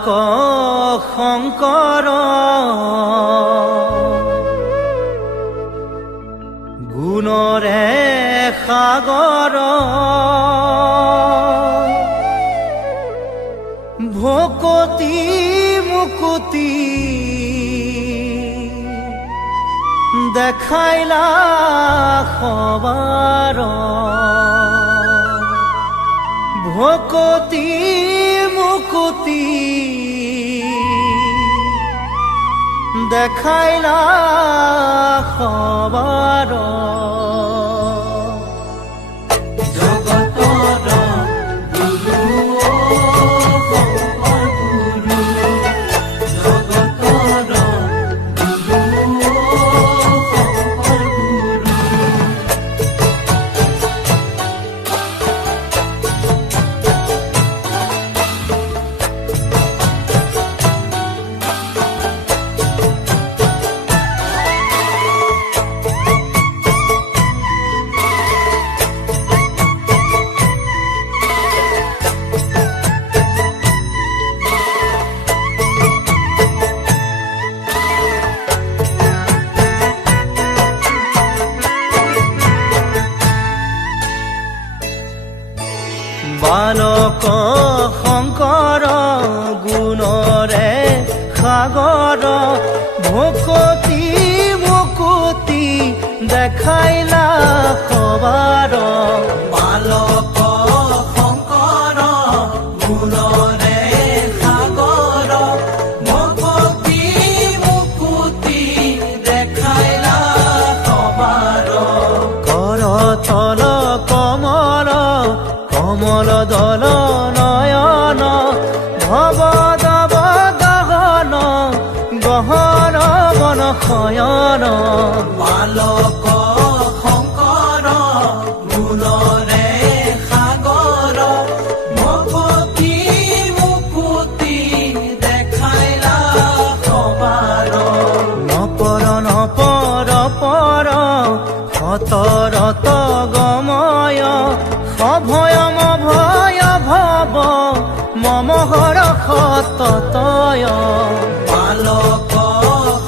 বালক শংকৰ গুণৰে সাগৰ ভকতি মুকুতি দেখাইলা সবাৰ ভকতি মুকুতি দেখাইলা সবাৰ বালক শংকৰ গুণৰে সাগৰ ভকতি মুকুতি দেখাইলা সবাৰ বালক শংকৰ গুণৰে সাগৰ ভকতি মুকুতি দেখাইলা সবাৰ কৰতল কমল কমল দল নয়ন ভৱ দৱ গহন গহন বন শয়ন বালক শংকৰ গুণৰে সাগৰ ভকতি মুকুতি দেখাইলা সবাৰ নপৰ নপৰ পৰ সতৰত গময় অভয়ম ভয় ভৱ মম হৰ সততয় বালক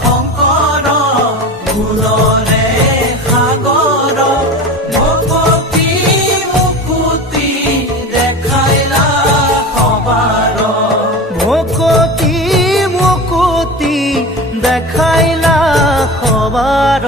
শংকৰ গুণৰে সাগৰ ভকতি মুকুতি দেখাইলা সবাৰ ভকতি মুকুতি দেখাইলা সবাৰ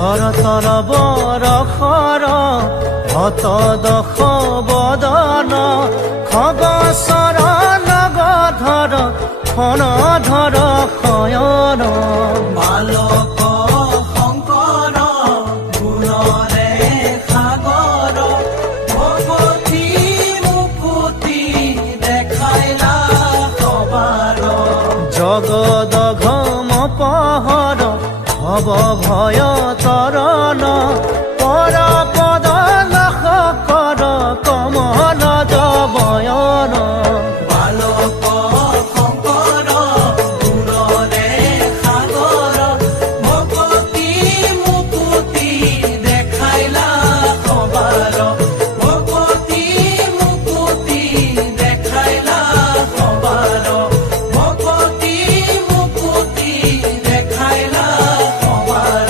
হৰতল বৰষৰ হত দশ বদন খগচৰ নগধৰ ফণধৰ শয়ন বালক শংকৰ গুণৰে সাগৰ ভকতি মুকুতি দেখাইলা সবাৰ জগদঘম পহৰ ভৱ ভয় তৰণ পৰ পদ লাখ কৰ কমল জবয়ন বালক শংকৰ গুণৰে সাগৰ ভকতি মুকুতি দেখাইলা সবাৰ ভকতি মুকুতি দেখাইলা সবাৰ ভকতি মুকুতি দেখাইলা সবাৰ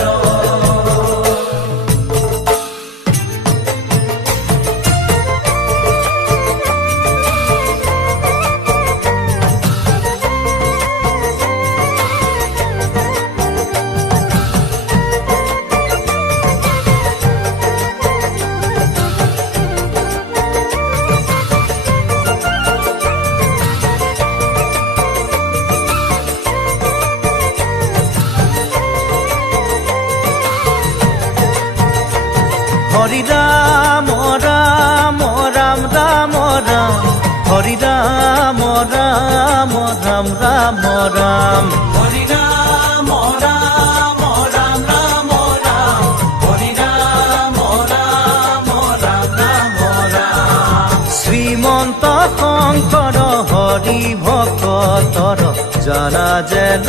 ৰাম ৰাম ৰাম হৰি ৰাম ৰাম ৰাম ৰাম ৰাম হৰি ৰাম ৰাম ৰাম ৰাম ৰাম শ্ৰীমন্ত শংকৰ হৰি ভকতৰ জানা যেন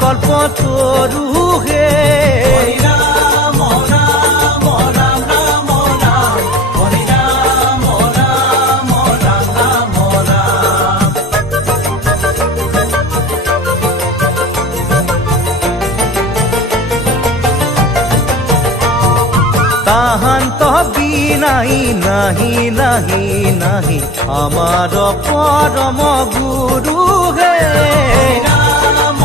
কল্পতৰু হে হৰি ৰাম ৰাম ৰাম ৰাম ৰাম হৰি ৰাম ৰাম ৰাম ৰাম ৰাম তাহান্ত বিনাই নাহি নাহি নাহি আমাৰ পৰম গুৰু হে ৰাম